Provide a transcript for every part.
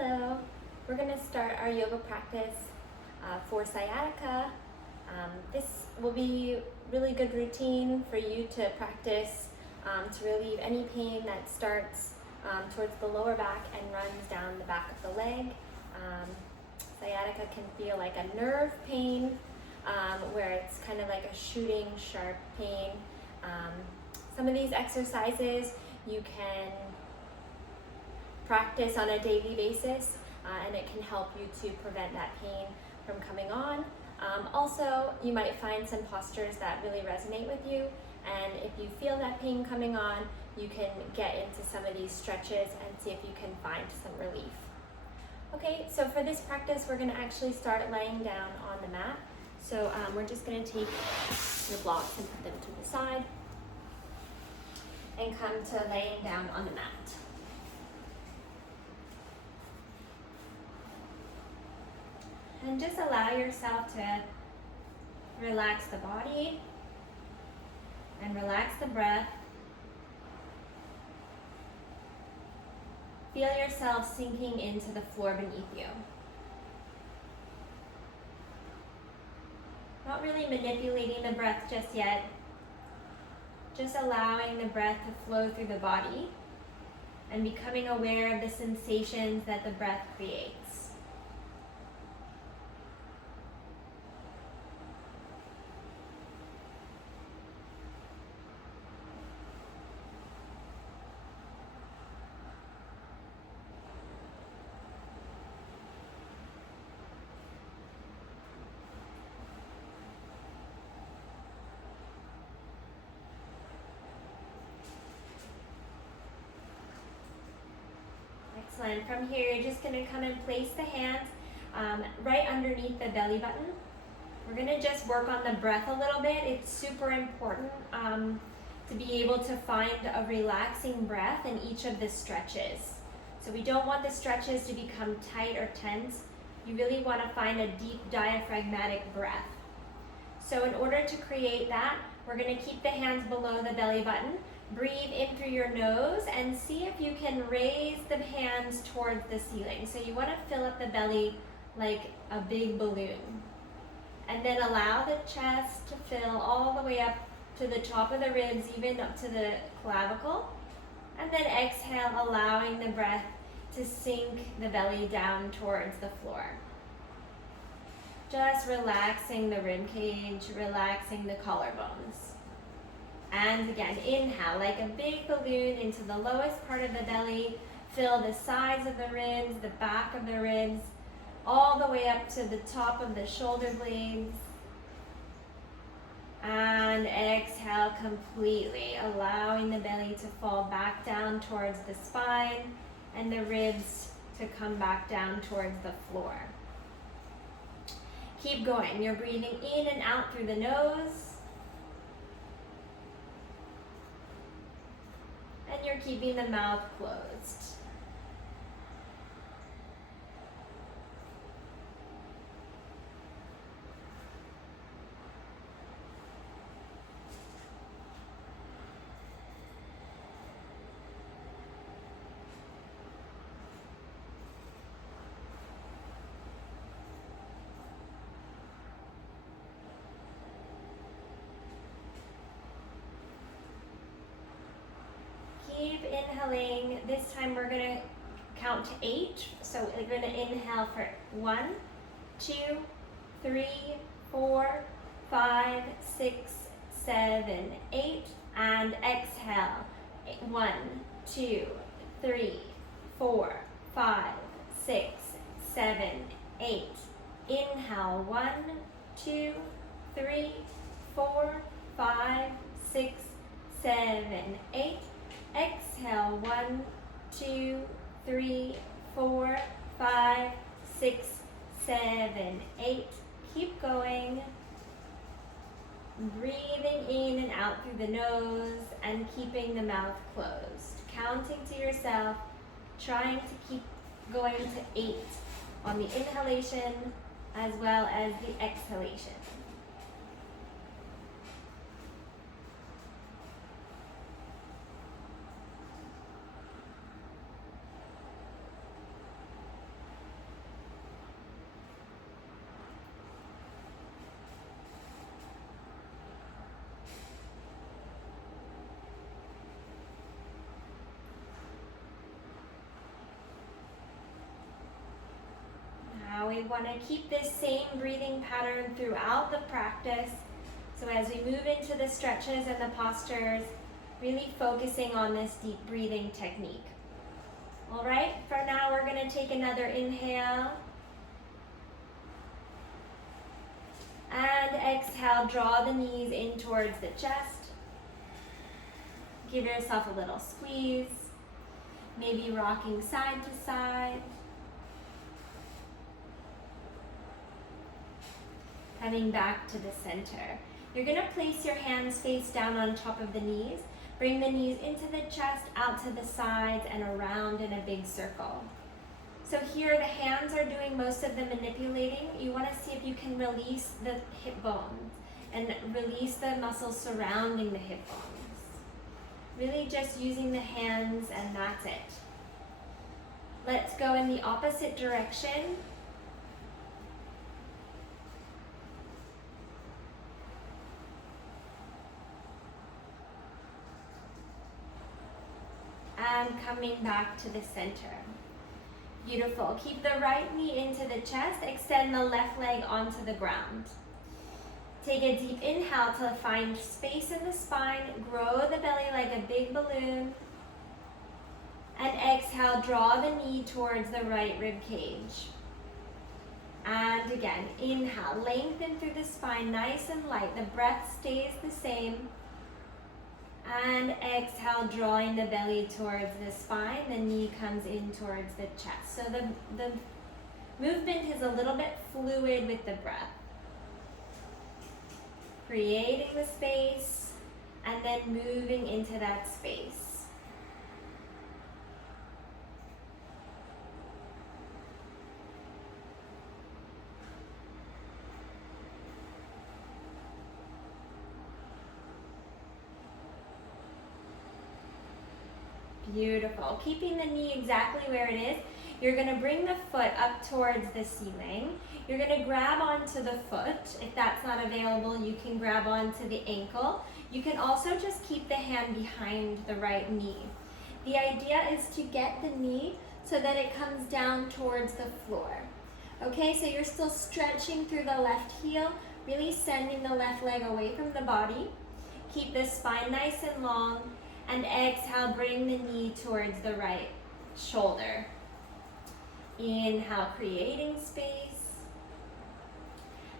Hello, we're going to start our yoga practice for sciatica. This will be a really good routine for you to practice to relieve any pain that starts towards the lower back and runs down the back of the leg. Sciatica can feel like a nerve pain where it's kind of like a shooting sharp pain. Some of these exercises you can practice on a daily basis and it can help you to prevent that pain from coming on. Also, you might find some postures that really resonate with you, and if you feel that pain coming on, you can get into some of these stretches and see if you can find some relief. Okay, so for this practice, we're going to actually start laying down on the mat. So we're just going to take your blocks and put them to the side and come to laying down on the mat. And just allow yourself to relax the body and relax the breath. Feel yourself sinking into the floor beneath you. Not really manipulating the breath just yet. Just allowing the breath to flow through the body and becoming aware of the sensations that the breath creates. Excellent. From here, you're just going to come and place the hands right underneath the belly button. We're going to just work on the breath a little bit. It's super important to be able to find a relaxing breath in each of the stretches. So we don't want the stretches to become tight or tense. You really want to find a deep diaphragmatic breath. So in order to create that, we're going to keep the hands below the belly button. Breathe in through your nose and see if you can raise the hands towards the ceiling. So you want to fill up the belly like a big balloon. And then allow the chest to fill all the way up to the top of the ribs, even up to the clavicle. And then exhale, allowing the breath to sink the belly down towards the floor. Just relaxing the rib cage, relaxing the collarbones. And again, inhale like a big balloon into the lowest part of the belly. Fill the sides of the ribs, the back of the ribs, all the way up to the top of the shoulder blades. And exhale completely, allowing the belly to fall back down towards the spine and the ribs to come back down towards the floor. Keep going. You're breathing in and out through the nose. And you're keeping the mouth closed. Keep inhaling. This time we're going to count to 8. So we're going to inhale for 1, 2, 3, 4, 5, 6, 7, 8. And exhale. 1, 2, 3, 4, 5, 6, 7, 8. Inhale. 1, 2, 3, 4, 5, 6, 7, 8. Exhale, 1, 2, 3, 4, 5, 6, 7, 8. Keep going. Breathing in and out through the nose and keeping the mouth closed. Counting to yourself, trying to keep going to 8 on the inhalation as well as the exhalation. we want to keep this same breathing pattern throughout the practice. So as we move into the stretches and the postures, really focusing on this deep breathing technique. All right, for now we're going to take another inhale. And exhale, draw the knees in towards the chest. Give yourself a little squeeze. Maybe rocking side to side. Coming back to the center. You're going to place your hands face down on top of the knees. Bring the knees into the chest, out to the sides, and around in a big circle. So here the hands are doing most of the manipulating. You want to see if you can release the hip bones and release the muscles surrounding the hip bones. Really just using the hands, and that's it. Let's go in the opposite direction. And coming back to the center. Beautiful. Keep the right knee into the chest. Extend the left leg onto the ground. Take a deep inhale to find space in the spine. Grow the belly like a big balloon. And exhale, draw the knee towards the right rib cage. And again, inhale, lengthen through the spine, nice and light. The breath stays the same. And exhale, drawing the belly towards the spine. The knee comes in towards the chest. So the movement is a little bit fluid with the breath. Creating the space and then moving into that space. Beautiful. Keeping the knee exactly where it is. You're going to bring the foot up towards the ceiling. You're going to grab onto the foot. If that's not available, you can grab onto the ankle. You can also just keep the hand behind the right knee. The idea is to get the knee so that it comes down towards the floor. Okay, so you're still stretching through the left heel, really sending the left leg away from the body. Keep the spine nice and long. And exhale, bring the knee towards the right shoulder. Inhale, creating space.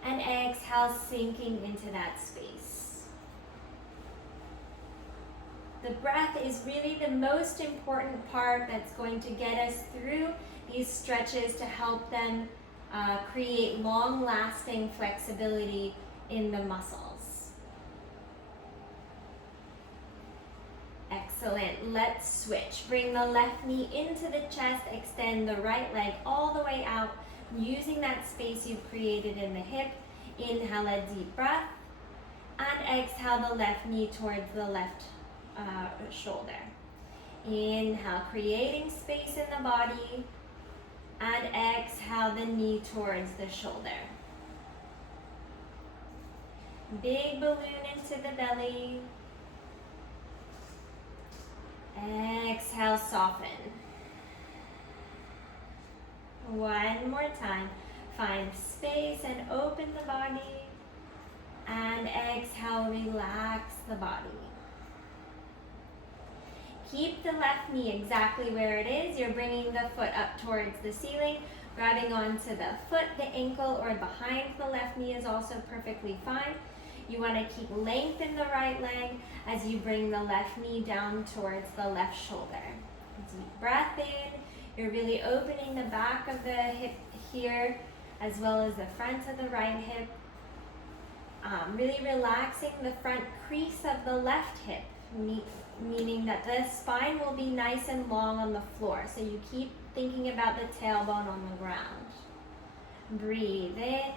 And exhale, sinking into that space. The breath is really the most important part that's going to get us through these stretches to help them create long-lasting flexibility in the muscles. Excellent. Let's switch. Bring the left knee into the chest. Extend the right leg all the way out, using that space you've created in the hip. Inhale a deep breath. And exhale the left knee towards the left shoulder. Inhale, creating space in the body. And exhale the knee towards the shoulder. Big balloon into the belly. Exhale, soften. One more time. Find space and open the body. And exhale, relax the body. Keep the left knee exactly where it is. You're bringing the foot up towards the ceiling, grabbing onto the foot, the ankle, or behind the left knee is also perfectly fine. You want to keep length in the right leg as you bring the left knee down towards the left shoulder. Deep breath in. You're really opening the back of the hip here as well as the front of the right hip. Really relaxing the front crease of the left hip, meaning that the spine will be nice and long on the floor. So you keep thinking about the tailbone on the ground. Breathe in.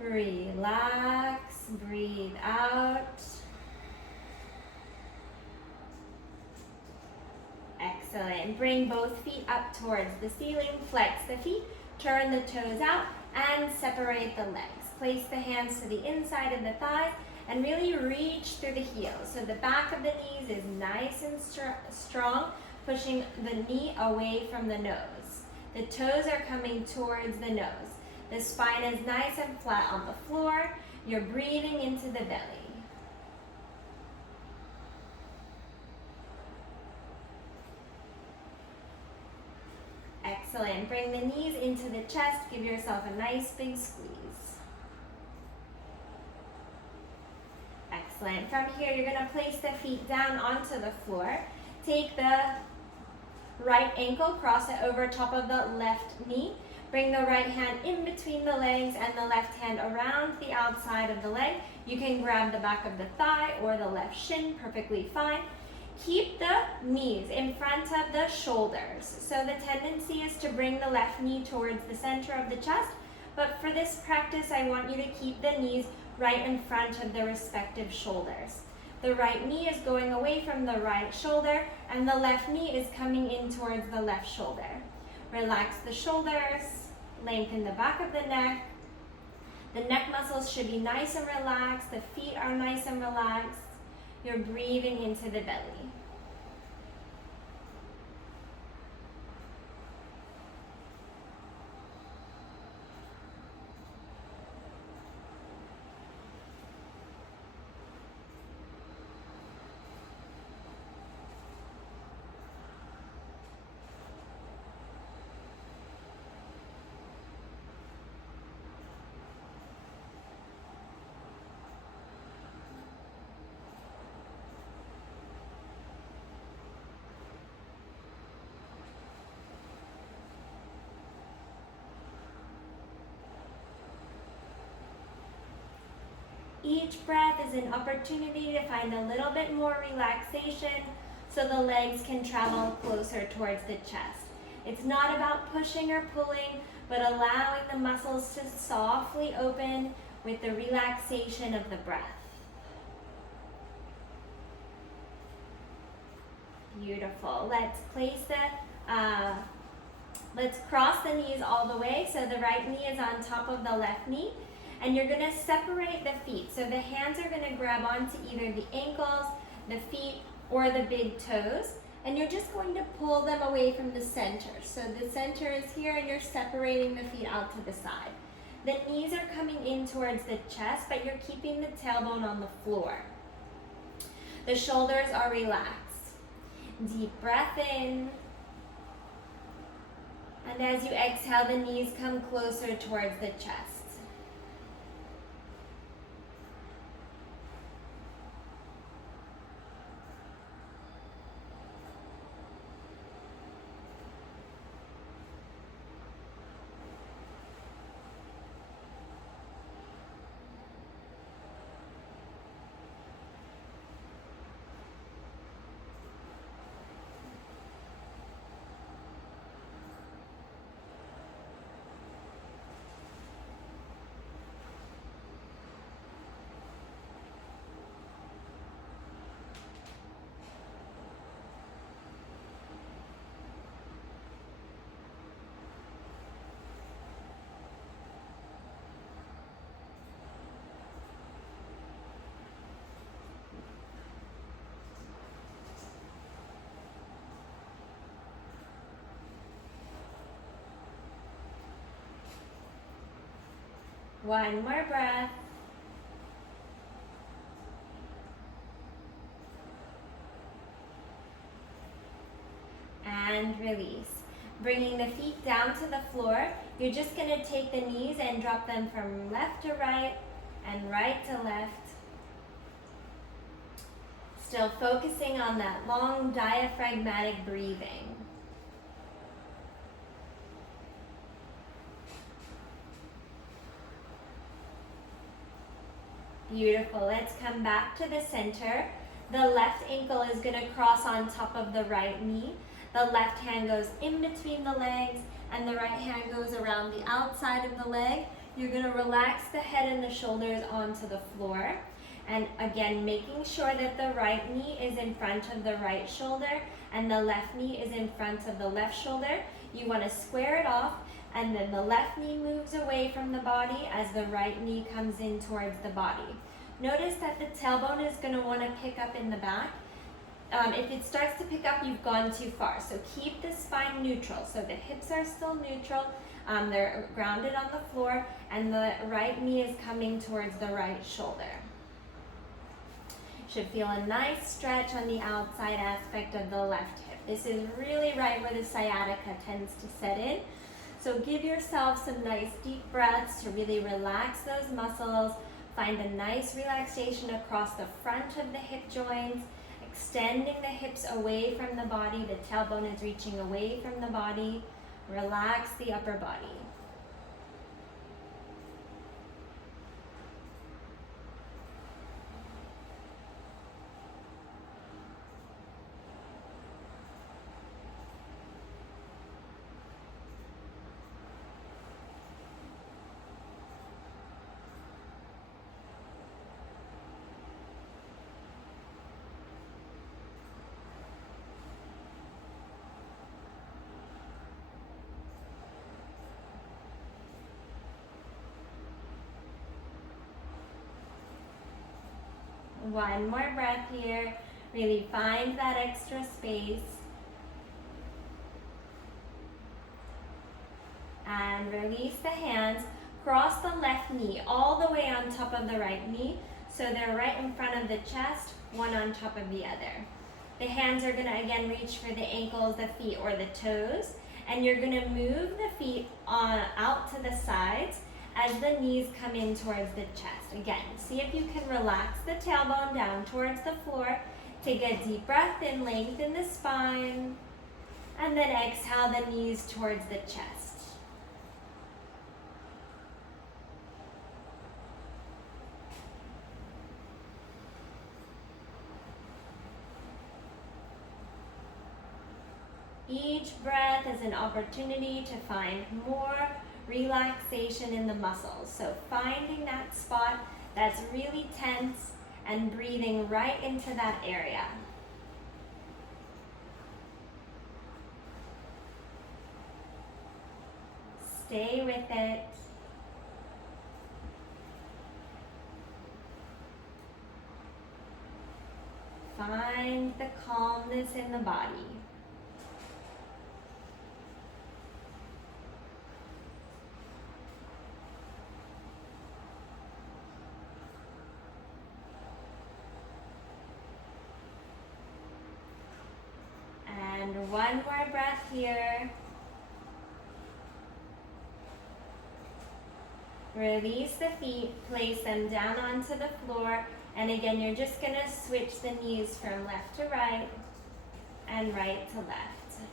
Relax, breathe out. Excellent. Bring both feet up towards the ceiling. Flex the feet, turn the toes out, and separate the legs. Place the hands to the inside of the thighs and really reach through the heels. So the back of the knees is nice and strong, pushing the knee away from the nose. The toes are coming towards the nose. The spine is nice and flat on the floor. You're breathing into the belly. Excellent. Bring the knees into the chest. Give yourself a nice big squeeze. Excellent. From here, you're going to place the feet down onto the floor. Take the right ankle, cross it over top of the left knee. Bring the right hand in between the legs and the left hand around the outside of the leg. You can grab the back of the thigh or the left shin, perfectly fine. Keep the knees in front of the shoulders. So the tendency is to bring the left knee towards the center of the chest, but for this practice, I want you to keep the knees right in front of the respective shoulders. The right knee is going away from the right shoulder, and the left knee is coming in towards the left shoulder. Relax the shoulders, lengthen the back of the neck. The neck muscles should be nice and relaxed. The feet are nice and relaxed. You're breathing into the belly. Each breath is an opportunity to find a little bit more relaxation so the legs can travel closer towards the chest. It's not about pushing or pulling, but allowing the muscles to softly open with the relaxation of the breath. Beautiful. Let's cross the knees all the way. So the right knee is on top of the left knee. And you're going to separate the feet. So the hands are going to grab onto either the ankles, the feet, or the big toes. And you're just going to pull them away from the center. So the center is here and you're separating the feet out to the side. The knees are coming in towards the chest, but you're keeping the tailbone on the floor. The shoulders are relaxed. Deep breath in. And as you exhale, the knees come closer towards the chest. One more breath. And release. Bringing the feet down to the floor, you're just going to take the knees and drop them from left to right and right to left. Still focusing on that long diaphragmatic breathing. Beautiful. Let's come back to the center. The left ankle is going to cross on top of the right knee. The left hand goes in between the legs and the right hand goes around the outside of the leg. You're going to relax the head and the shoulders onto the floor. And again, making sure that the right knee is in front of the right shoulder and the left knee is in front of the left shoulder. You want to square it off, and then the left knee moves away from the body as the right knee comes in towards the body. Notice that the tailbone is going to want to pick up in the back. if it starts to pick up, you've gone too far. So keep the spine neutral. So the hips are still neutral. They're grounded on the floor, and the right knee is coming towards the right shoulder. Should feel a nice stretch on the outside aspect of the left hip. This is really right where the sciatica tends to set in. So give yourself some nice deep breaths to really relax those muscles. Find a nice relaxation across the front of the hip joints, extending the hips away from the body. The tailbone is reaching away from the body. Relax the upper body. One more breath here. Really find that extra space. And release the hands. Cross the left knee all the way on top of the right knee. So they're right in front of the chest, one on top of the other. The hands are gonna again reach for the ankles, the feet, or the toes. And you're gonna move the feet out to the sides as the knees come in towards the chest. Again, see if you can relax the tailbone down towards the floor. Take a deep breath in, lengthen the spine, and then exhale the knees towards the chest. Each breath is an opportunity to find more relaxation in the muscles. So finding that spot that's really tense and breathing right into that area. Stay with it. Find the calmness in the body. And one more breath here. Release the feet, place them down onto the floor, and again you're just going to switch the knees from left to right and right to left.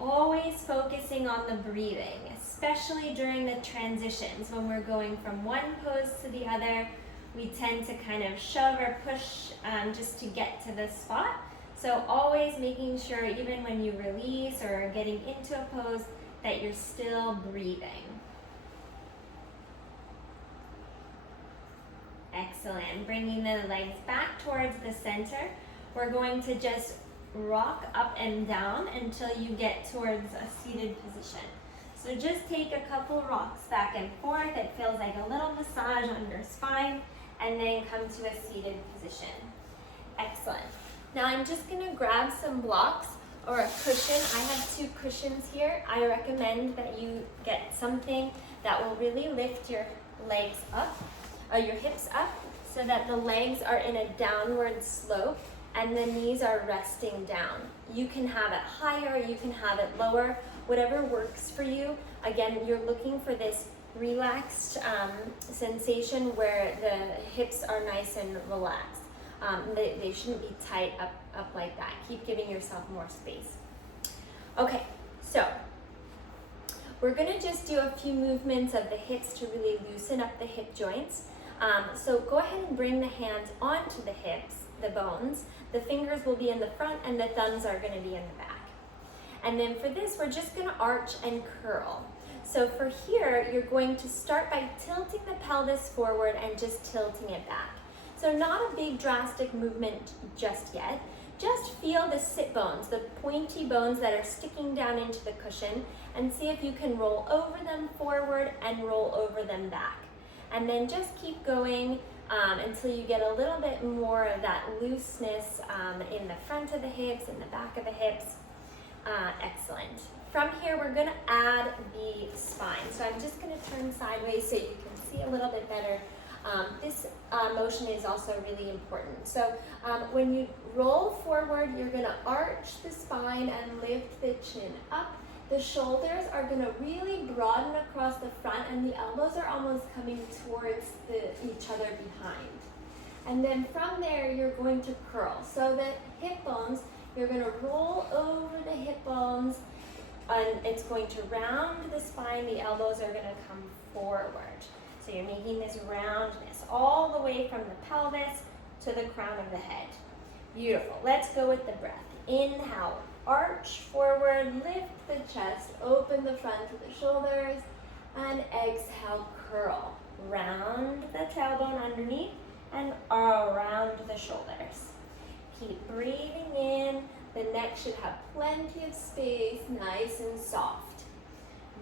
Always focusing on the breathing, especially during the transitions when we're going from one pose to the other. We tend to kind of shove or push just to get to the spot. So always making sure, even when you release or are getting into a pose, that you're still breathing. Excellent. Bringing the legs back towards the center. We're going to just rock up and down until you get towards a seated position. So just take a couple rocks back and forth. It feels like a little massage on your spine, and then come to a seated position. Excellent. Now I'm just gonna grab some blocks or a cushion. I have 2 cushions here. I recommend that you get something that will really lift your legs up, or your hips up, so that the legs are in a downward slope and the knees are resting down. You can have it higher, you can have it lower, whatever works for you. Again, you're looking for this relaxed sensation where the hips are nice and relaxed. They shouldn't be tight up like that. Keep giving yourself more space. Okay, so we're gonna just do a few movements of the hips to really loosen up the hip joints. So go ahead and bring the hands onto the hips, the bones. The fingers will be in the front and the thumbs are gonna be in the back. And then for this, we're just gonna arch and curl. So for here, you're going to start by tilting the pelvis forward and just tilting it back. So not a big drastic movement just yet. Just feel the sit bones, the pointy bones that are sticking down into the cushion, and see if you can roll over them forward and roll over them back. And then just keep going until you get a little bit more of that looseness in the front of the hips and the back of the hips. Excellent. From here, we're gonna add the spine. So I'm just gonna turn sideways so you can see a little bit better. This motion is also really important. So when you roll forward, you're gonna arch the spine and lift the chin up. The shoulders are gonna really broaden across the front and the elbows are almost coming towards each other behind. And then from there, you're going to curl. So the hip bones, you're gonna roll over the hip bones and it's going to round the spine. The elbows are gonna come forward. So you're making this roundness all the way from the pelvis to the crown of the head. Beautiful. Let's go with the breath. Inhale, arch forward, lift the chest, open the front of the shoulders, and exhale, curl. Round the tailbone underneath and around the shoulders. Keep breathing in. The neck should have plenty of space, nice and soft.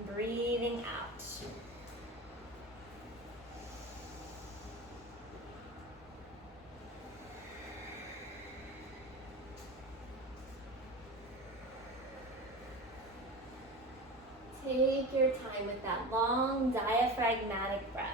Breathing out. Take your time with that long diaphragmatic breath.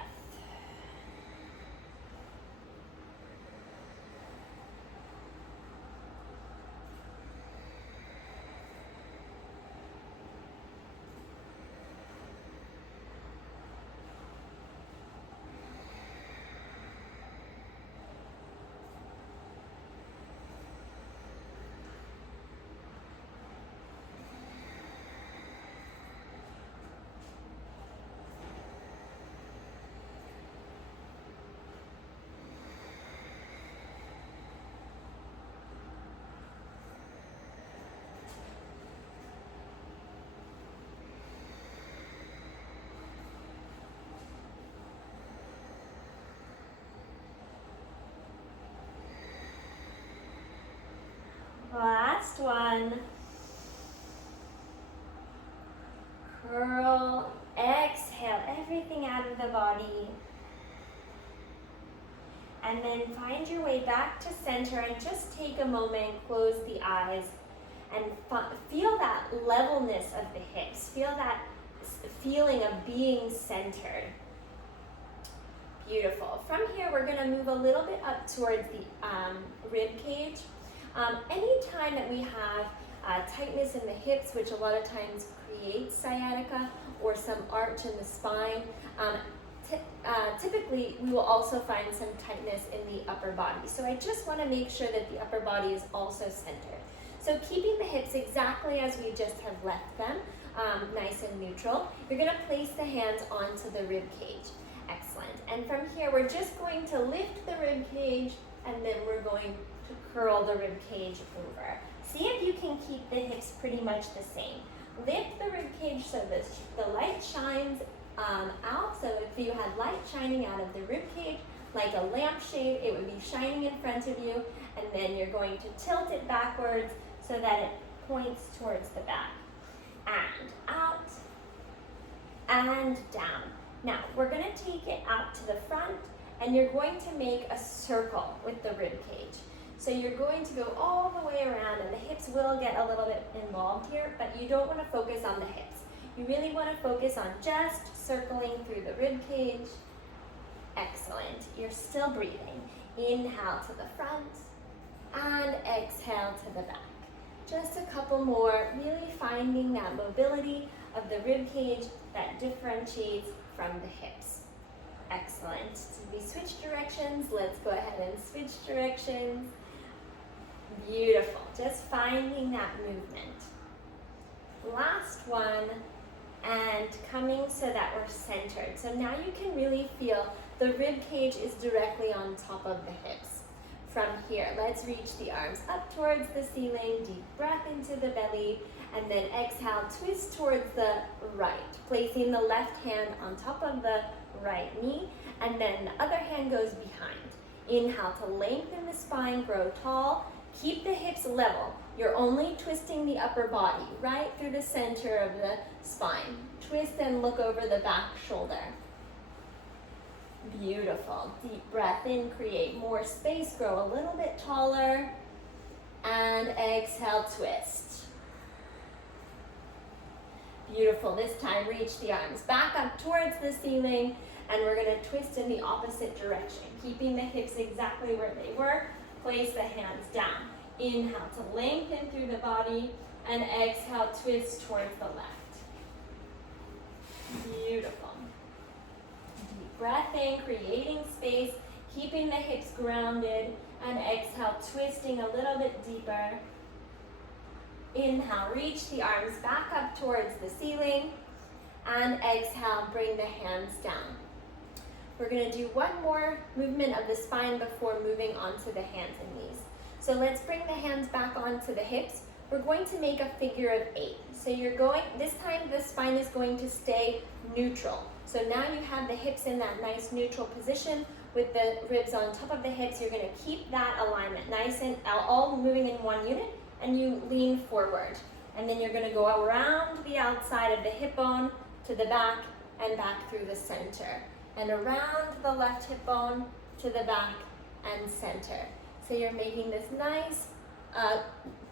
Last one. Curl, exhale everything out of the body. And then find your way back to center and just take a moment, close the eyes, and feel that levelness of the hips. Feel that feeling of being centered. Beautiful. From here, we're gonna move a little bit up towards the rib cage. Anytime that we have tightness in the hips, which a lot of times creates sciatica or some arch in the spine, typically we will also find some tightness in the upper body. So I just want to make sure that the upper body is also centered. So keeping the hips exactly as we just have left them, nice and neutral, you're going to place the hands onto the rib cage. Excellent. And from here, we're just going to lift the rib cage and then we're going to curl the rib cage over. See if you can keep the hips pretty much the same. Lift the rib cage so the light shines out. So if you had light shining out of the rib cage, like a lampshade, it would be shining in front of you, and then you're going to tilt it backwards so that it points towards the back. And out, and down. Now, we're gonna take it out to the front, and you're going to make a circle with the rib cage. So you're going to go all the way around, and the hips will get a little bit involved here, but you don't want to focus on the hips. You really want to focus on just circling through the rib cage. Excellent. You're still breathing. Inhale to the front, and exhale to the back. Just a couple more, really finding that mobility of the rib cage that differentiates from the hips. Excellent. So we switch directions. Let's go ahead and switch directions. Beautiful. Just finding that movement. Last one, and coming so that we're centered. So now you can really feel the rib cage is directly on top of the hips. From here, let's reach the arms up towards the ceiling, deep breath into the belly, and then exhale, twist towards the right, placing the left hand on top of the right knee, and then the other hand goes behind. Inhale to lengthen the spine, grow tall, keep the hips level. You're only twisting the upper body right through the center of the spine. Twist and look over the back shoulder. Beautiful. Deep breath in, create more space, grow a little bit taller. And exhale, twist. Beautiful. This time, reach the arms back up towards the ceiling, and we're going to twist in the opposite direction, keeping the hips exactly where they were. Place the hands down. Inhale to lengthen through the body, and exhale, twist towards the left. Beautiful. Deep breath in, creating space, keeping the hips grounded, and exhale, twisting a little bit deeper. Inhale, reach the arms back up towards the ceiling, and exhale, bring the hands down. We're going to do one more movement of the spine before moving on to the hands and knees. So let's bring the hands back onto the hips. We're going to make a figure of 8. So this time the spine is going to stay neutral. So now you have the hips in that nice neutral position with the ribs on top of the hips. You're going to keep that alignment nice and all moving in one unit, and you lean forward. And then you're going to go around the outside of the hip bone to the back and back through the center. And around the left hip bone to the back and center. So you're making this nice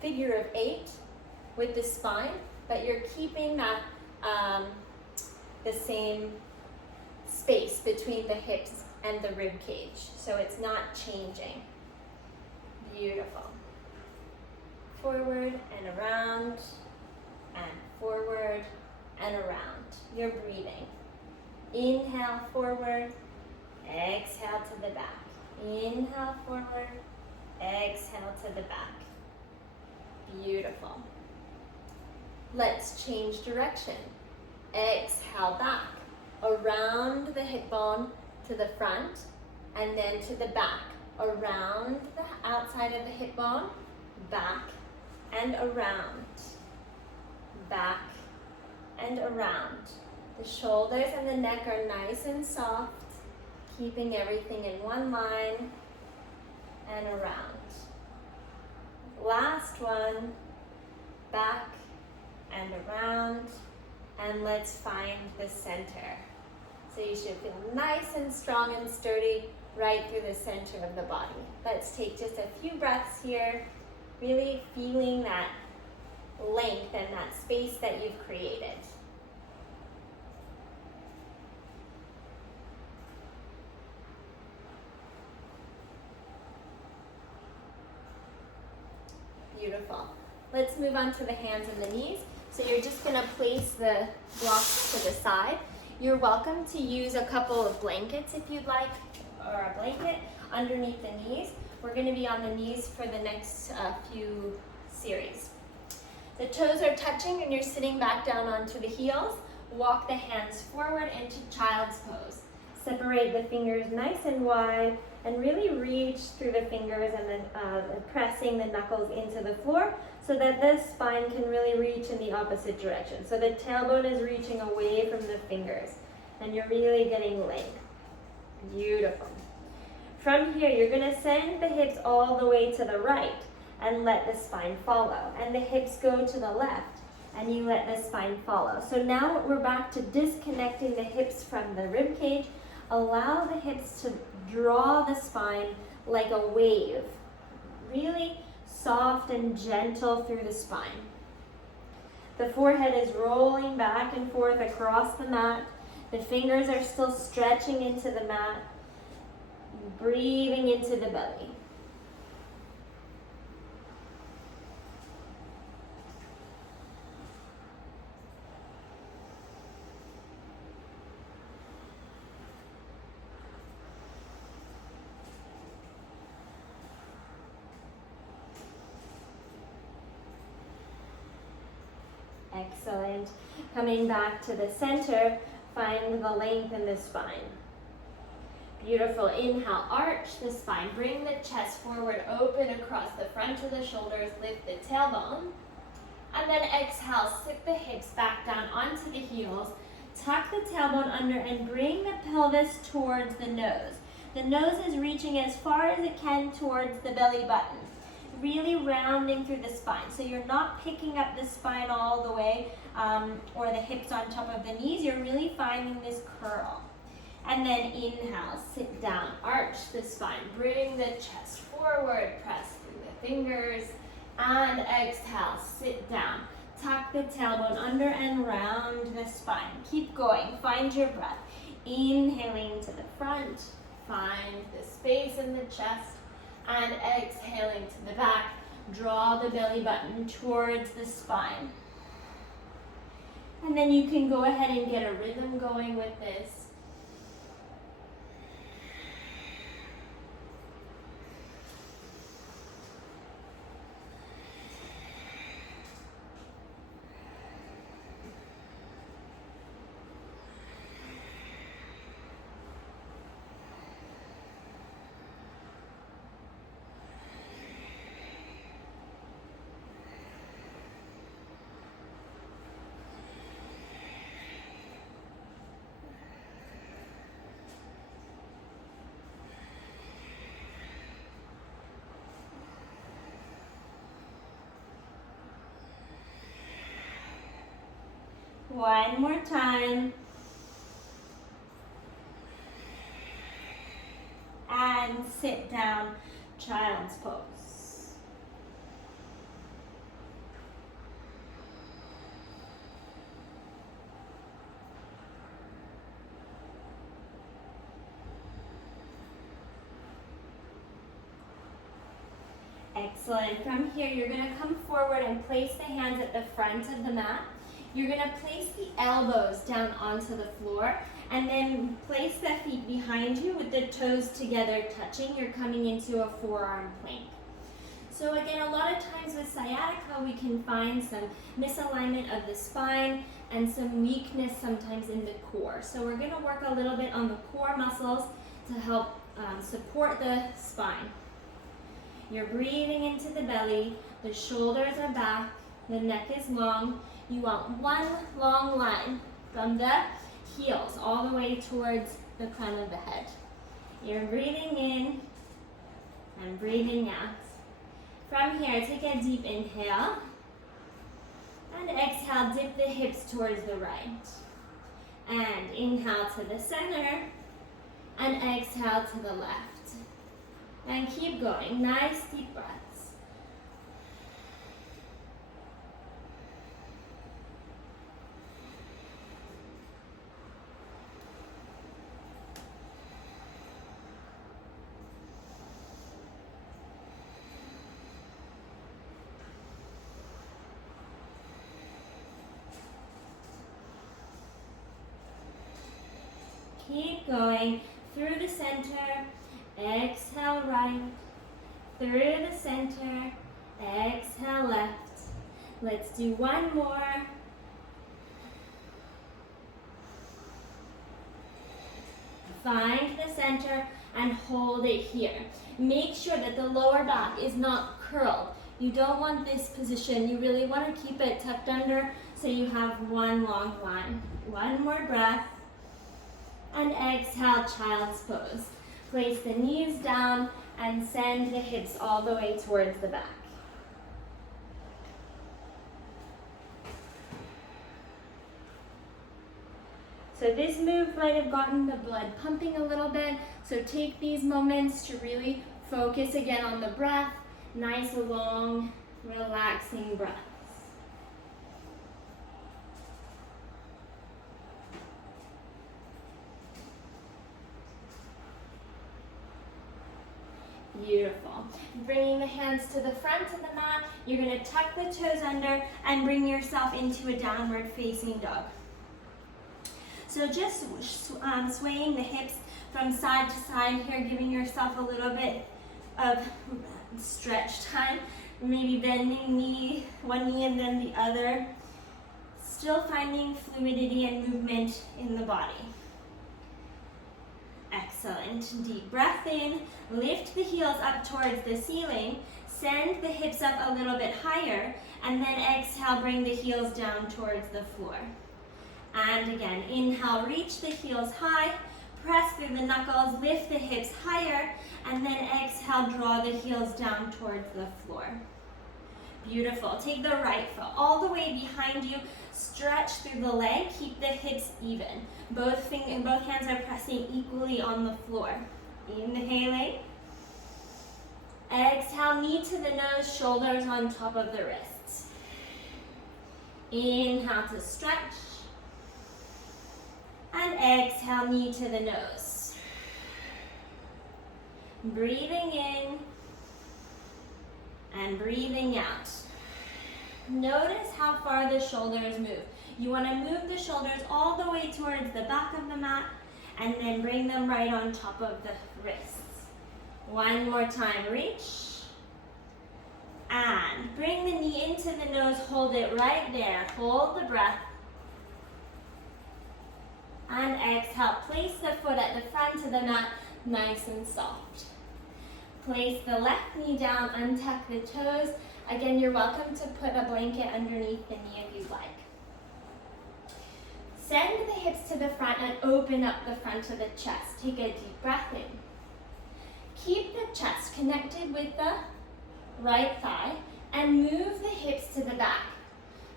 figure of 8 with the spine, but you're keeping that the same space between the hips and the rib cage, so it's not changing. Beautiful. Forward and around, and forward and around. You're breathing. Inhale forward, exhale to the back. Inhale forward, exhale to the back. Beautiful. Let's change direction. Exhale back, around the hip bone to the front, and then to the back. Around the outside of the hip bone, back and around. Back and around. The shoulders and the neck are nice and soft, keeping everything in one line and around. Last one, back and around, and let's find the center. So you should feel nice and strong and sturdy right through the center of the body. Let's take just a few breaths here, really feeling that length and that space that you've created. Beautiful. Let's move on to the hands and the knees. So you're just going to place the blocks to the side. You're welcome to use a couple of blankets if you'd like, or a blanket underneath the knees. We're going to be on the knees for the next few series. The toes are touching and you're sitting back down onto the heels. Walk the hands forward into child's pose. Separate the fingers nice and wide and really reach through the fingers and then pressing the knuckles into the floor so that the spine can really reach in the opposite direction. So the tailbone is reaching away from the fingers and you're really getting length. Beautiful. From here, you're going to send the hips all the way to the right and let the spine follow. And the hips go to the left and you let the spine follow. So now we're back to disconnecting the hips from the rib cage. Allow the hips to draw the spine like a wave. Really soft and gentle through the spine. The forehead is rolling back and forth across the mat. The fingers are still stretching into the mat. Breathing into the belly. Excellent. Coming back to the center, find the length in the spine. Beautiful. Inhale, arch the spine. Bring the chest forward, open across the front of the shoulders, lift the tailbone. And then exhale, sit the hips back down onto the heels. Tuck the tailbone under and bring the pelvis towards the nose. The nose is reaching as far as it can towards the belly button. Really rounding through the spine. So you're not picking up the spine all the way or the hips on top of the knees. You're really finding this curl. And then inhale, sit down, arch the spine, bring the chest forward, press through the fingers, and exhale, sit down. Tuck the tailbone under and round the spine. Keep going, find your breath. Inhaling to the front, find the space in the chest, and exhaling to the back. Draw the belly button towards the spine. And then you can go ahead and get a rhythm going with this. One more time. And sit down, child's pose. Excellent. From here, you're going to come forward and place the hands at the front of the mat. You're going to place the elbows down onto the floor and then place the feet behind you with the toes together touching. You're coming into a forearm plank. So again, a lot of times with sciatica, we can find some misalignment of the spine and some weakness sometimes in the core. So we're going to work a little bit on the core muscles to help support the spine. You're breathing into the belly, the shoulders are back, the neck is long. You want one long line from the heels all the way towards the crown of the head. You're breathing in and breathing out. From here, take a deep inhale and exhale, dip the hips towards the right. And inhale to the center and exhale to the left. And keep going, nice deep breaths. Keep going through the center, exhale right, through the center, exhale left. Let's do one more. Find the center and hold it here. Make sure that the lower back is not curled. You don't want this position. You really want to keep it tucked under so you have one long line. One more breath. And exhale, child's pose. Place the knees down and send the hips all the way towards the back. So this move might have gotten the blood pumping a little bit. So take these moments to really focus again on the breath. Nice, long, relaxing breaths. Beautiful. Bringing the hands to the front of the mat, you're going to tuck the toes under and bring yourself into a downward facing dog. So just swaying the hips from side to side here, giving yourself a little bit of stretch time. Maybe bending one knee and then the other. Still finding fluidity and movement in the body. Excellent. Deep breath in. Lift the heels up towards the ceiling. Send the hips up a little bit higher. And then exhale, bring the heels down towards the floor. And again, inhale, reach the heels high. Press through the knuckles, lift the hips higher. And then exhale, draw the heels down towards the floor. Beautiful. Take the right foot all the way behind you. Stretch through the leg. Keep the hips even. Both hands are pressing equally on the floor. Inhaling. Exhale, knee to the nose, shoulders on top of the wrists. Inhale to stretch. And exhale, knee to the nose. Breathing in and breathing out. Notice how far the shoulders move. You want to move the shoulders all the way towards the back of the mat and then bring them right on top of the wrists. One more time, reach. And bring the knee into the nose, hold it right there. Hold the breath. And exhale, place the foot at the front of the mat, nice and soft. Place the left knee down, untuck the toes. Again, you're welcome to put a blanket underneath the knee if you'd like. Send the hips to the front and open up the front of the chest. Take a deep breath in. Keep the chest connected with the right thigh and move the hips to the back.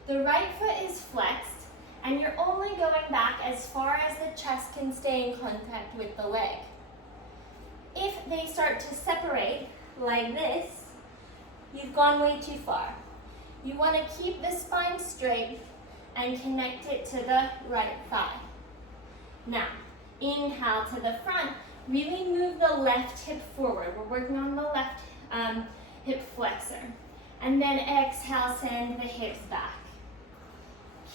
The right foot is flexed and you're only going back as far as the chest can stay in contact with the leg. If they start to separate like this, you've gone way too far. You want to keep the spine straight and connect it to the right thigh. Now, inhale to the front. Really move the left hip forward. We're working on the left hip flexor. And then exhale, send the hips back.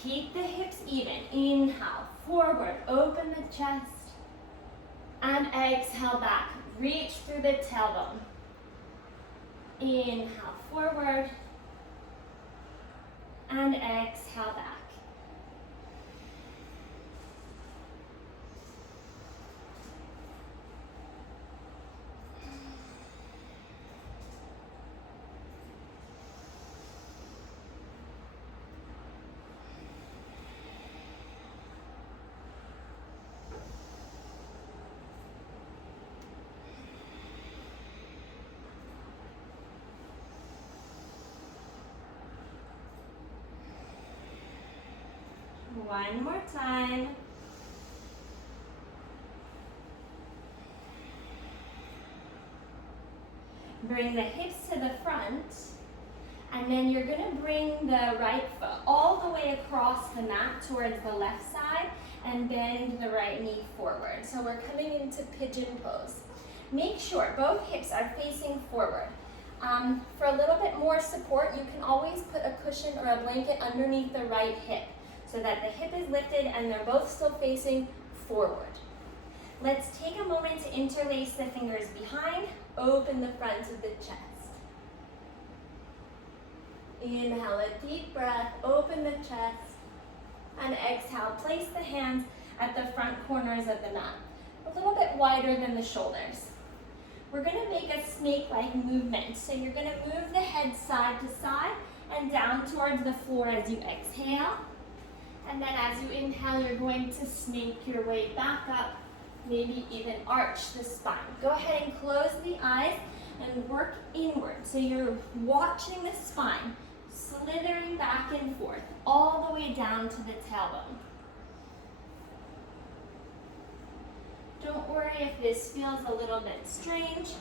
Keep the hips even. Inhale, forward, open the chest. And exhale back. Reach through the tailbone. Inhale, forward. And exhale back. One more time. Bring the hips to the front, and then you're going to bring the right foot all the way across the mat towards the left side and bend the right knee forward. So we're coming into pigeon pose. Make sure both hips are facing forward. For a little bit more support, you can always put a cushion or a blanket underneath the right hip, so that the hip is lifted and they're both still facing forward. Let's take a moment to interlace the fingers behind, open the front of the chest. Inhale a deep breath, open the chest, and exhale, place the hands at the front corners of the mat, a little bit wider than the shoulders. We're going to make a snake-like movement, so you're going to move the head side to side and down towards the floor as you exhale. And then as you inhale, you're going to snake your way back up, maybe even arch the spine. Go ahead and close the eyes and work inward. So you're watching the spine, slithering back and forth, all the way down to the tailbone. Don't worry if this feels a little bit strange.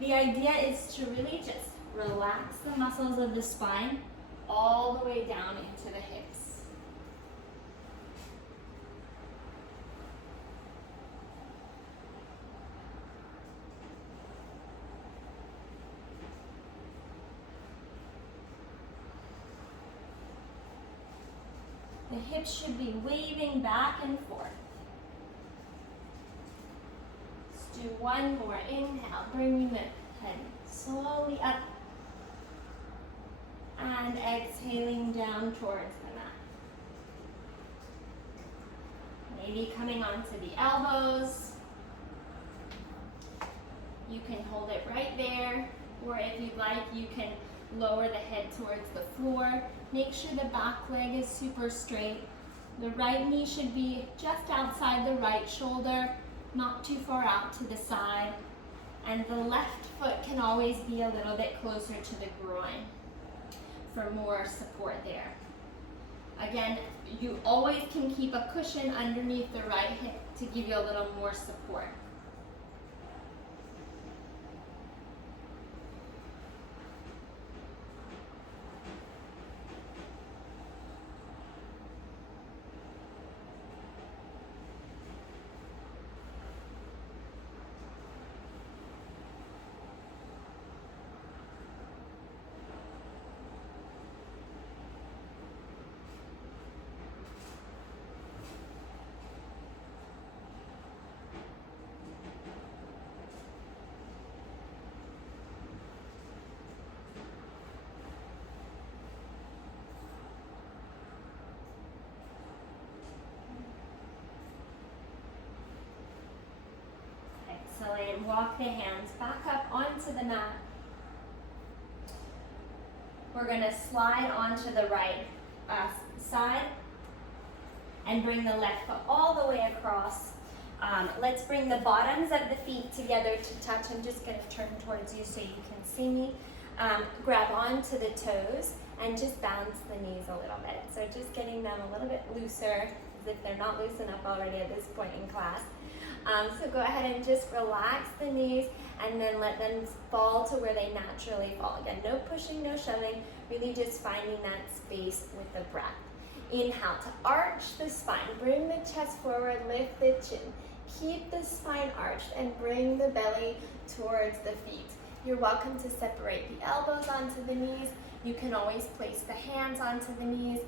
The idea is to really just relax the muscles of the spine all the way down into the hips. The hips should be waving back and forth. Let's do one more. Inhale, bringing the head slowly up. And exhaling down towards the mat. Maybe coming onto the elbows. You can hold it right there, or if you'd like, you can lower the head towards the floor. Make sure the back leg is super straight. The right knee should be just outside the right shoulder, not too far out to the side. And the left foot can always be a little bit closer to the groin. for more support there. Again, you always can keep a cushion underneath the right hip to give you a little more support. Excellent. Walk the hands back up onto the mat. We're going to slide onto the right side and bring the left foot all the way across. Let's bring the bottoms of the feet together to touch. I'm just going to turn towards you so you can see me. Grab onto the toes and just bounce the knees a little bit. So just getting them a little bit looser, as if they're not loose enough already at this point in class. So go ahead and just relax the knees and then let them fall to where they naturally fall. Again, no pushing, no shoving, really just finding that space with the breath. Inhale to arch the spine, bring the chest forward, lift the chin. Keep the spine arched and bring the belly towards the feet. You're welcome to separate the elbows onto the knees. You can always place the hands onto the knees,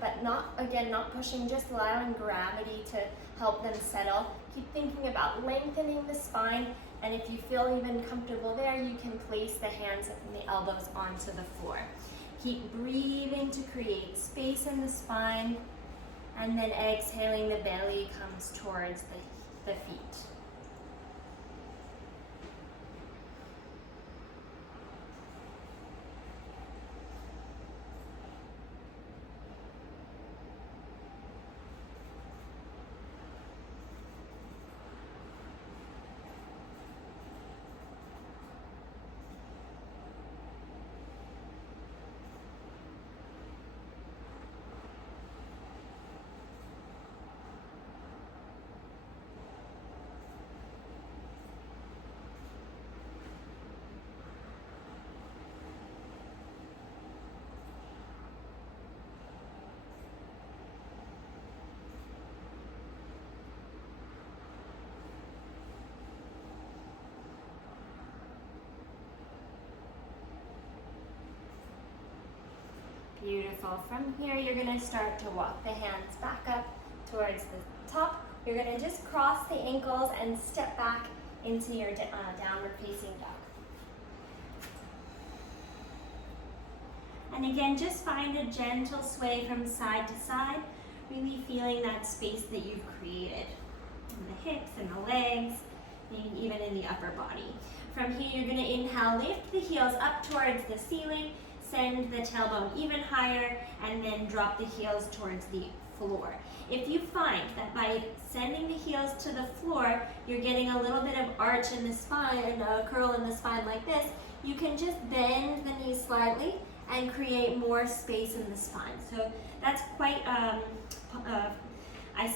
but not pushing, just allowing gravity to help them settle. Keep thinking about lengthening the spine, and if you feel even comfortable there, you can place the hands and the elbows onto the floor. Keep breathing to create space in the spine, and then exhaling, the belly comes towards the feet. Beautiful. From here, you're going to start to walk the hands back up towards the top. You're going to just cross the ankles and step back into your downward facing dog. And again, just find a gentle sway from side to side, really feeling that space that you've created in the hips and the legs, maybe even in the upper body. From here, you're going to inhale, lift the heels up towards the ceiling, send the tailbone even higher, and then drop the heels towards the floor. If you find that by sending the heels to the floor, you're getting a little bit of arch in the spine, a curl in the spine like this, you can just bend the knees slightly and create more space in the spine. So that's quite, I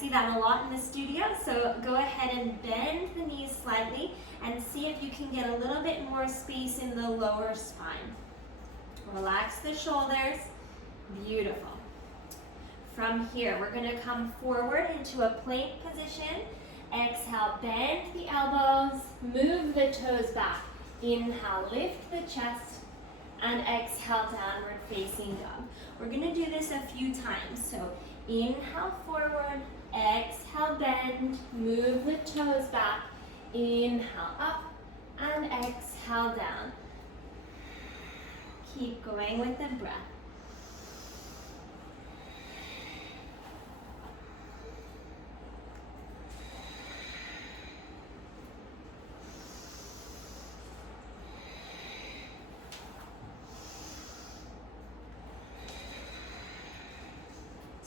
see that a lot in the studio, so go ahead and bend the knees slightly and see if you can get a little bit more space in the lower spine. Relax the shoulders. Beautiful. From here, we're going to come forward into a plank position. Exhale, bend the elbows, move the toes back. Inhale, lift the chest, and exhale, downward facing dog. We're going to do this a few times. So inhale forward, exhale, bend, move the toes back. Inhale up, and exhale down. Keep going with the breath.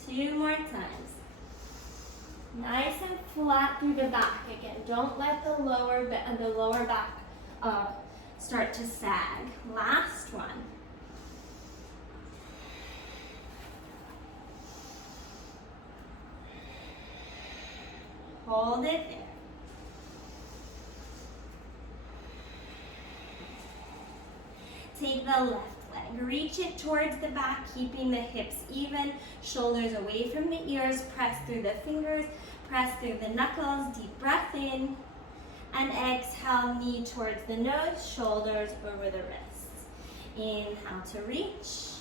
Two more times. Nice and flat through the back. Again, don't let the lower back start to sag. Last one. Hold it there. Take the left leg, reach it towards the back, keeping the hips even, shoulders away from the ears, press through the fingers, press through the knuckles, deep breath in, and exhale, knee towards the nose, shoulders over the wrists. Inhale to reach,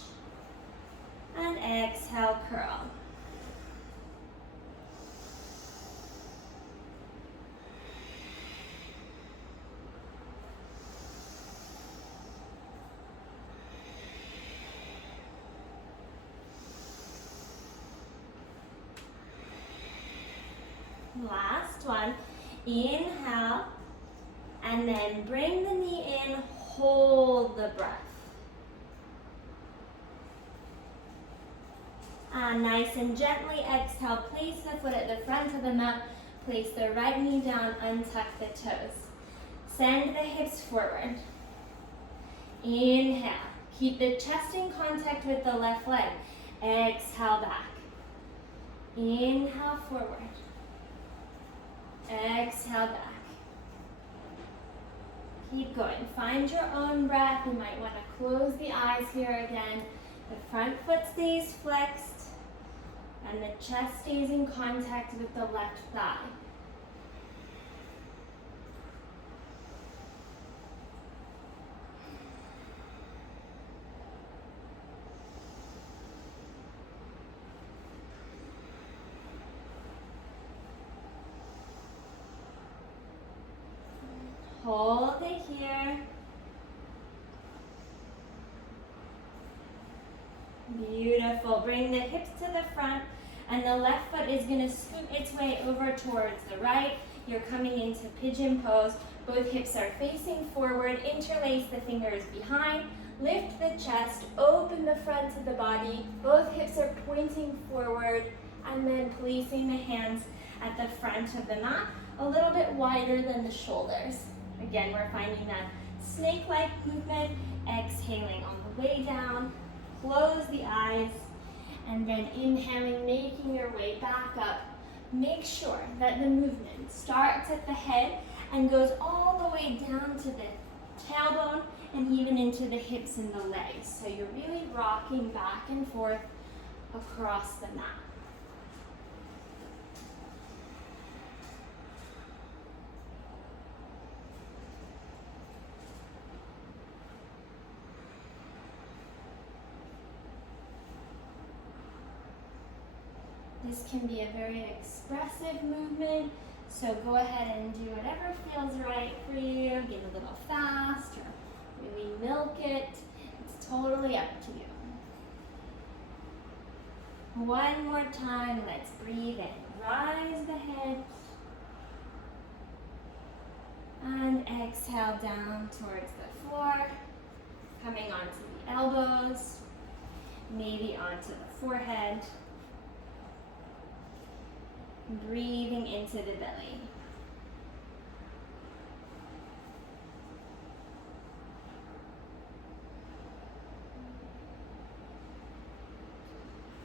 and exhale, curl. Last one. Inhale, and then bring the knee in, hold the breath. And nice and gently exhale, place the foot at the front of the mat, place the right knee down, untuck the toes. Send the hips forward. Inhale, keep the chest in contact with the left leg. Exhale back. Inhale forward. Exhale back. Keep going. Find your own breath. You might want to close the eyes here again. The front foot stays flexed and the chest stays in contact with the left thigh. Hold it here. Beautiful. Bring the hips to the front and the left foot is going to scoot its way over towards the right. You're coming into pigeon pose. Both hips are facing forward. Interlace the fingers behind. Lift the chest. Open the front of the body. Both hips are pointing forward and then placing the hands at the front of the mat, a little bit wider than the shoulders. Again, we're finding that snake-like movement, exhaling on the way down, close the eyes, and then inhaling, making your way back up. Make sure that the movement starts at the head and goes all the way down to the tailbone and even into the hips and the legs. So you're really rocking back and forth across the mat. This can be a very expressive movement, so go ahead and do whatever feels right for you. Get a little fast or really milk it. It's totally up to you. One more time, let's breathe in. Rise the head. And exhale down towards the floor. Coming onto the elbows, maybe onto the forehead. Breathing into the belly.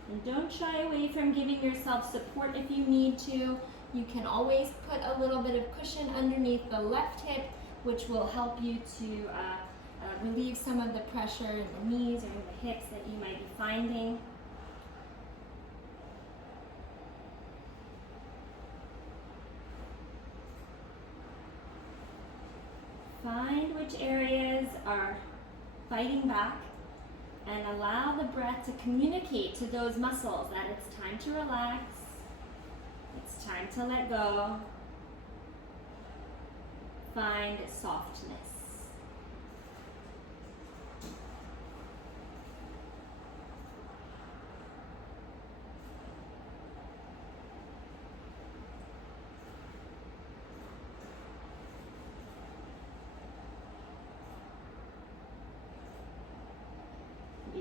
And don't shy away from giving yourself support if you need to. You can always put a little bit of cushion underneath the left hip, which will help you to relieve some of the pressure in the knees or in the hips that you might be finding. Find which areas are fighting back and allow the breath to communicate to those muscles that it's time to relax, it's time to let go. Find softness.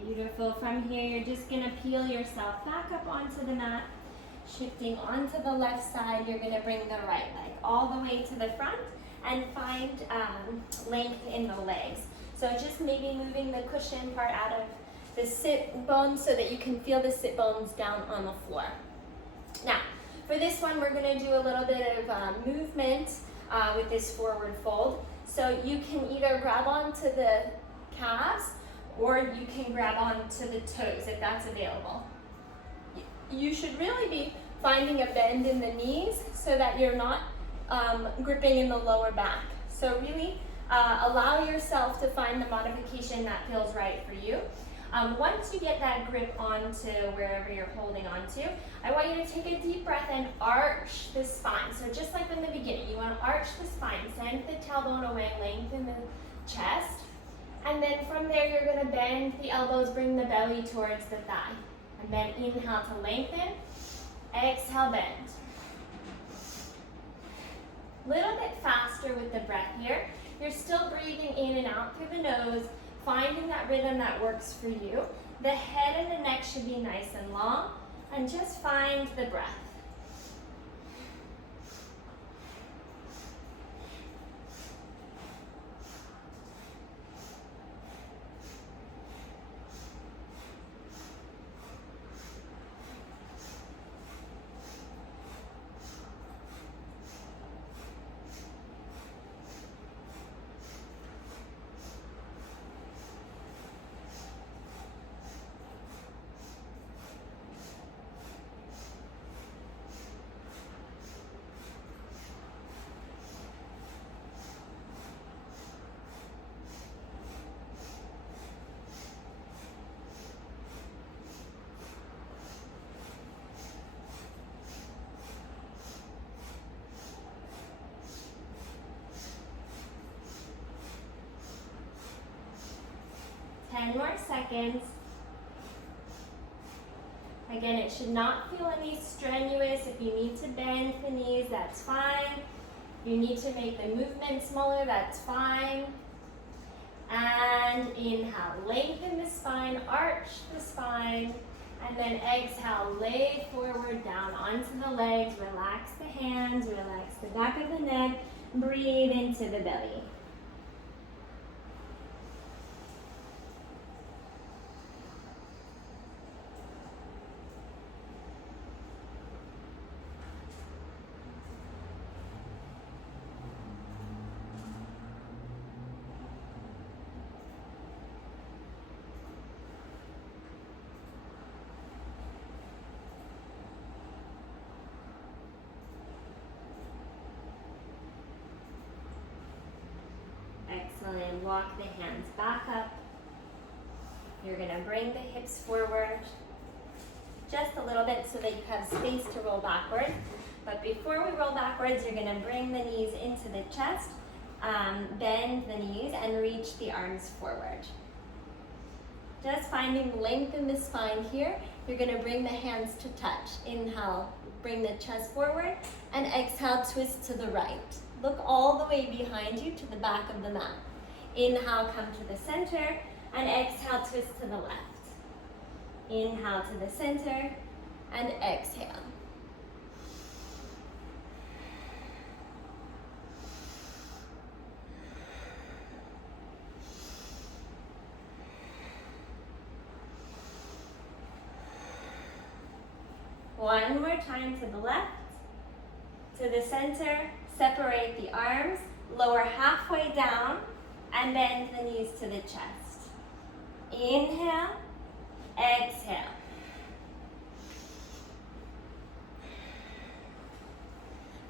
Beautiful. From here, you're just going to peel yourself back up onto the mat. Shifting onto the left side, you're going to bring the right leg all the way to the front and find length in the legs. So just maybe moving the cushion part out of the sit bones so that you can feel the sit bones down on the floor. Now, For this one, we're gonna do a little bit of movement with this forward fold. So you can either grab onto the calves or you can grab onto the toes if that's available. You should really be finding a bend in the knees so that you're not gripping in the lower back. So really allow yourself to find the modification that feels right for you. Once you get that grip onto wherever you're holding onto, I want you to take a deep breath and arch the spine. So just like in the beginning, you want to arch the spine, send the tailbone away, lengthen the chest. And then from there, you're going to bend the elbows, bring the belly towards the thigh. And then inhale to lengthen, exhale, bend. Little bit faster with the breath here. You're still breathing in and out through the nose, finding that rhythm that works for you. The head and the neck should be nice and long, and just find the breath. More seconds. Again, it should not feel any strenuous. If you need to bend the knees, that's fine. You need to make the movement smaller, that's fine. And inhale, lengthen the spine, arch the spine, and then exhale, lay forward down onto the legs, relax the hands, relax the back of the neck, breathe into the belly. Excellent. Walk the hands back up. You're going to bring the hips forward just a little bit so that you have space to roll backward. But before we roll backwards, you're going to bring the knees into the chest, bend the knees, and reach the arms forward. Just finding length in the spine here. You're going to bring the hands to touch. Inhale, bring the chest forward, and exhale, twist to the right. Look all the way behind you to the back of the mat. Inhale, come to the center, and exhale, twist to the left. Inhale to the center, and exhale. One more time to the left, to the center, separate the arms, lower halfway down, and bend the knees to the chest. Inhale, exhale.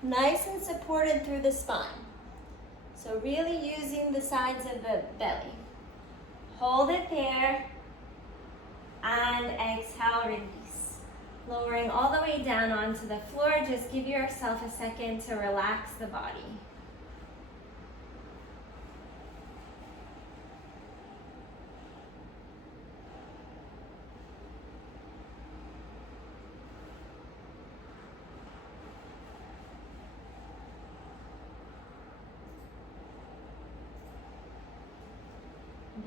Nice and supported through the spine. So really using the sides of the belly. Hold it there, and exhale, release. Lowering all the way down onto the floor, just give yourself a second to relax the body.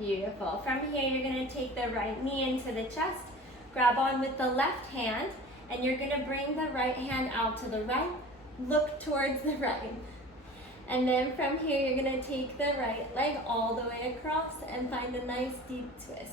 Beautiful. From here, you're going to take the right knee into the chest, grab on with the left hand, and you're going to bring the right hand out to the right, look towards the right. And then from here, you're going to take the right leg all the way across and find a nice deep twist.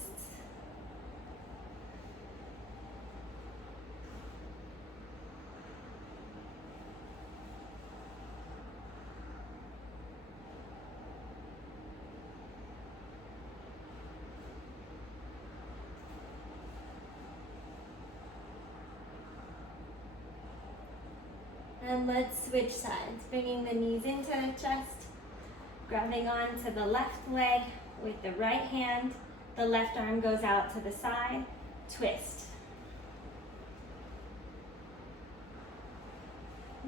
And let's switch sides, bringing the knees into the chest, grabbing onto the left leg with the right hand. The left arm goes out to the side, twist.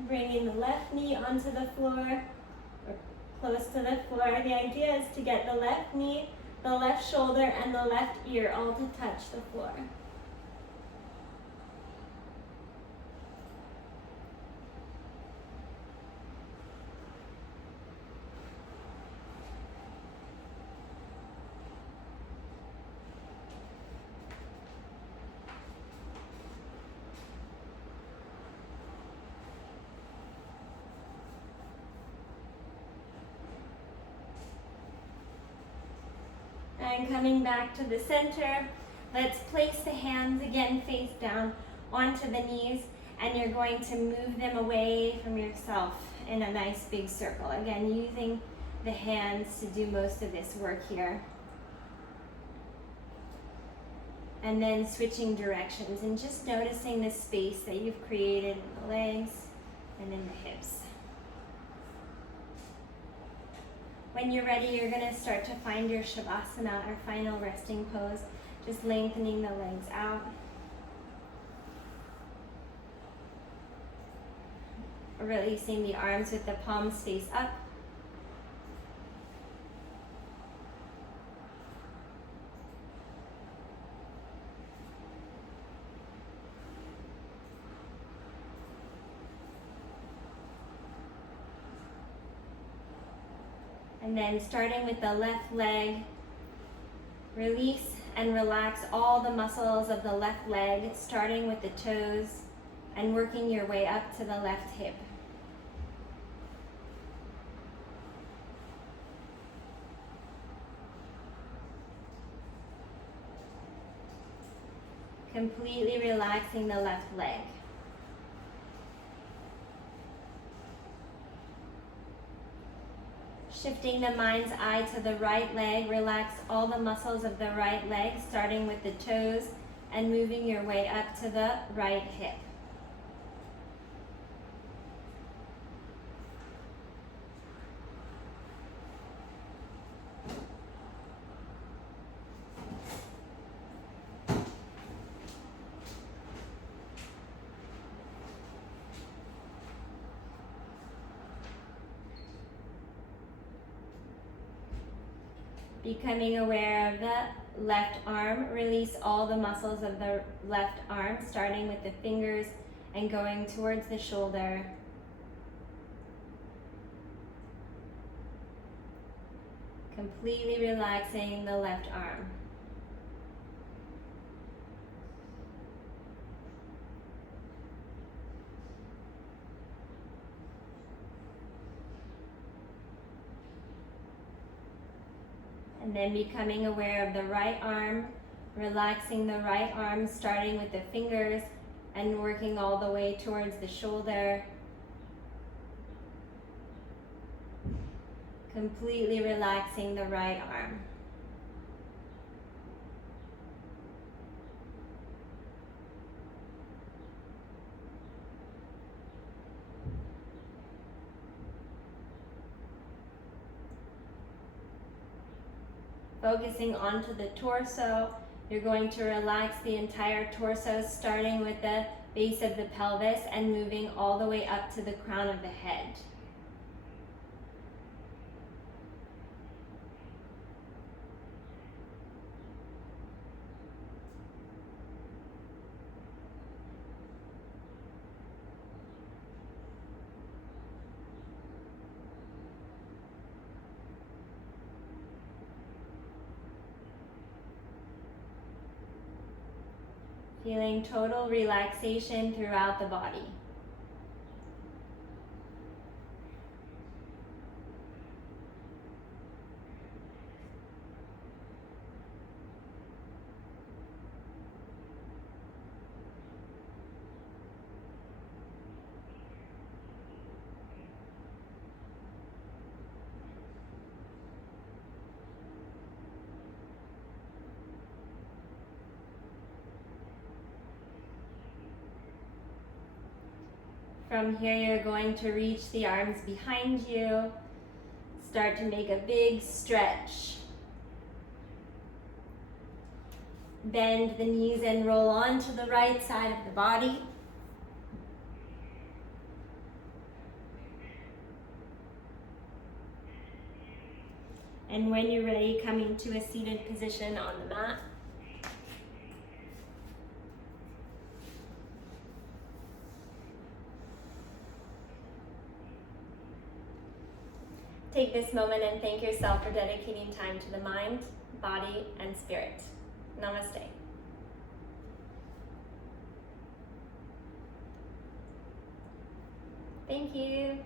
Bringing the left knee onto the floor, or close to the floor. The idea is to get the left knee, the left shoulder, and the left ear all to touch the floor. And coming back to the center, let's place the hands again face down onto the knees, and you're going to move them away from yourself in a nice big circle. Again, using the hands to do most of this work here. And then switching directions and just noticing the space that you've created in the legs and in the hips. When you're ready, you're going to start to find your Shavasana, or final resting pose, just lengthening the legs out. Releasing the arms with the palms face up. And then starting with the left leg, release and relax all the muscles of the left leg, starting with the toes and working your way up to the left hip. Completely relaxing the left leg. Shifting the mind's eye to the right leg, relax all the muscles of the right leg, starting with the toes and moving your way up to the right hip. Becoming aware of the left arm, release all the muscles of the left arm, starting with the fingers and going towards the shoulder. Completely relaxing the left arm. And then becoming aware of the right arm, relaxing the right arm, starting with the fingers and working all the way towards the shoulder. Completely relaxing the right arm. Focusing onto the torso, you're going to relax the entire torso, starting with the base of the pelvis and moving all the way up to the crown of the head. Feeling total relaxation throughout the body. From here, you're going to reach the arms behind you. Start to make a big stretch. Bend the knees and roll onto the right side of the body. And when you're ready, come into a seated position on the mat. Take this moment and thank yourself for dedicating time to the mind, body, and spirit. Namaste. Thank you.